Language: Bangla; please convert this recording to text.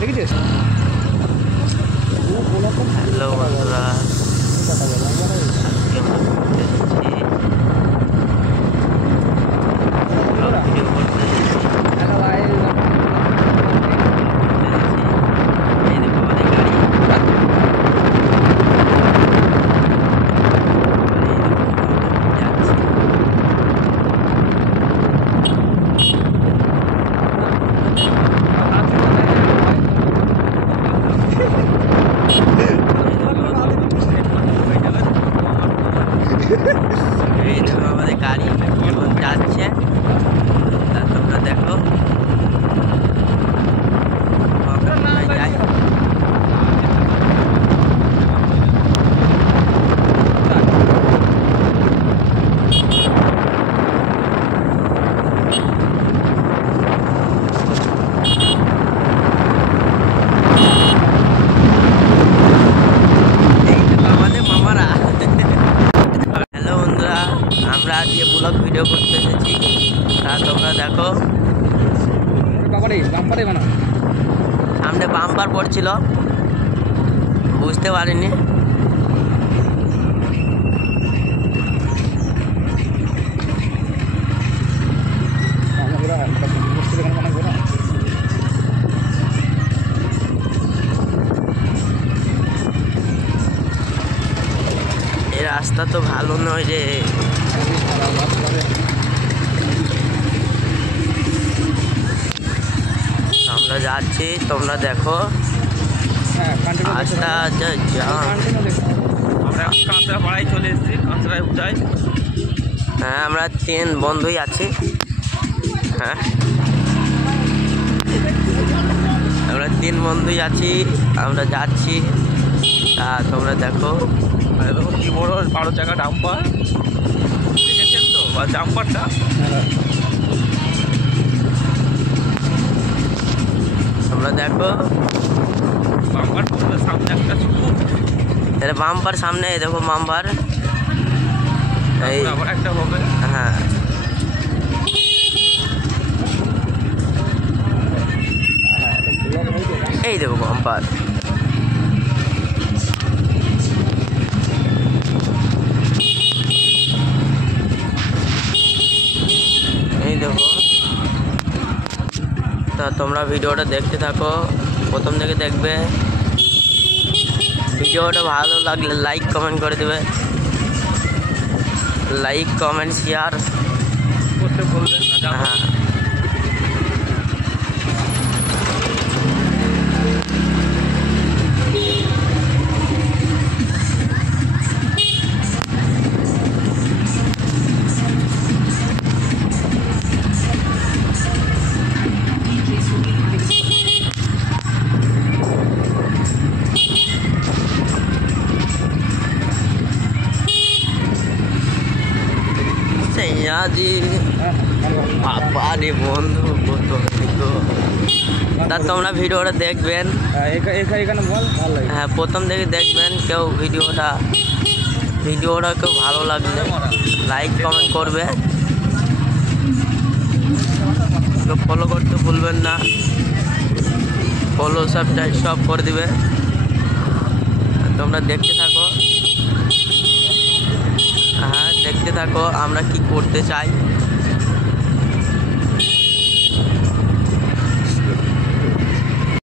দেখেছিস? হ্যালো বন্ধুরা, আজকে আমরা ঘুরতে এসেছি, ভিডিও করতে এসেছি। এই দেখো আমাদের গাড়ি, এই দেখো আমাদের গাড়ি এখন যাচ্ছে, তা তোমরা দেখো যাই। হ্যালো বন্ধুরা, আমরা আজকে ব্লগ ভিডিও করতে এসেছি, তা তোমরা দেখো। সামনে বাম্পার পড়ছিল, বুঝতে পারিনি। এই রাস্তা তো ভালো নয় রে। আমরা যাচ্ছি, তোমরা দেখো। রাস্তা আমরা পাড়ায় চলে এসেছি, কাঁচরায় উঠাই। হ্যাঁ, আমরা 3 বন্ধুই আছি। হ্যাঁ, আমরা 3 বন্ধুই আছি, আমরা যাচ্ছি। তা তোমরা দেখো। দেখো কি বড় 12 চাকা ডাম্পার, দেখেছেন তো বা ডাম্পারটা? তোমরা দেখো বাম্পার সামনে একটা ছোট, এটা বাম্পার সামনে, দেখো বাম্পার। এই আবার একটা হবে। হ্যাঁ, এই দেখো বাম্পার। এই দেখো। তা তোমরা ভিডিওটা দেখতে থাকো, প্রথম থেকে দেখবে। ভিডিওটা ভালো লাগলে লাইক কমেন্ট করে দেবে, লাইক কমেন্ট শেয়ার করতে বলবেন না। হ্যাঁ, আজি বাবা রে বন্ধু, তা তোমরা ভিডিওটা দেখবেন। হ্যাঁ, প্রথম থেকে দেখবেন। কেউ ভিডিওটা কেউ ভালো লাগলে লাইক কমেন্ট করবে, কেউ ফলো করতে ভুলবেন না, ফলো সব করে দিবে। তোমরা দেখতে থাকো। হ্যাঁ, দেখতে থাকো আমরা কি করতে চাই।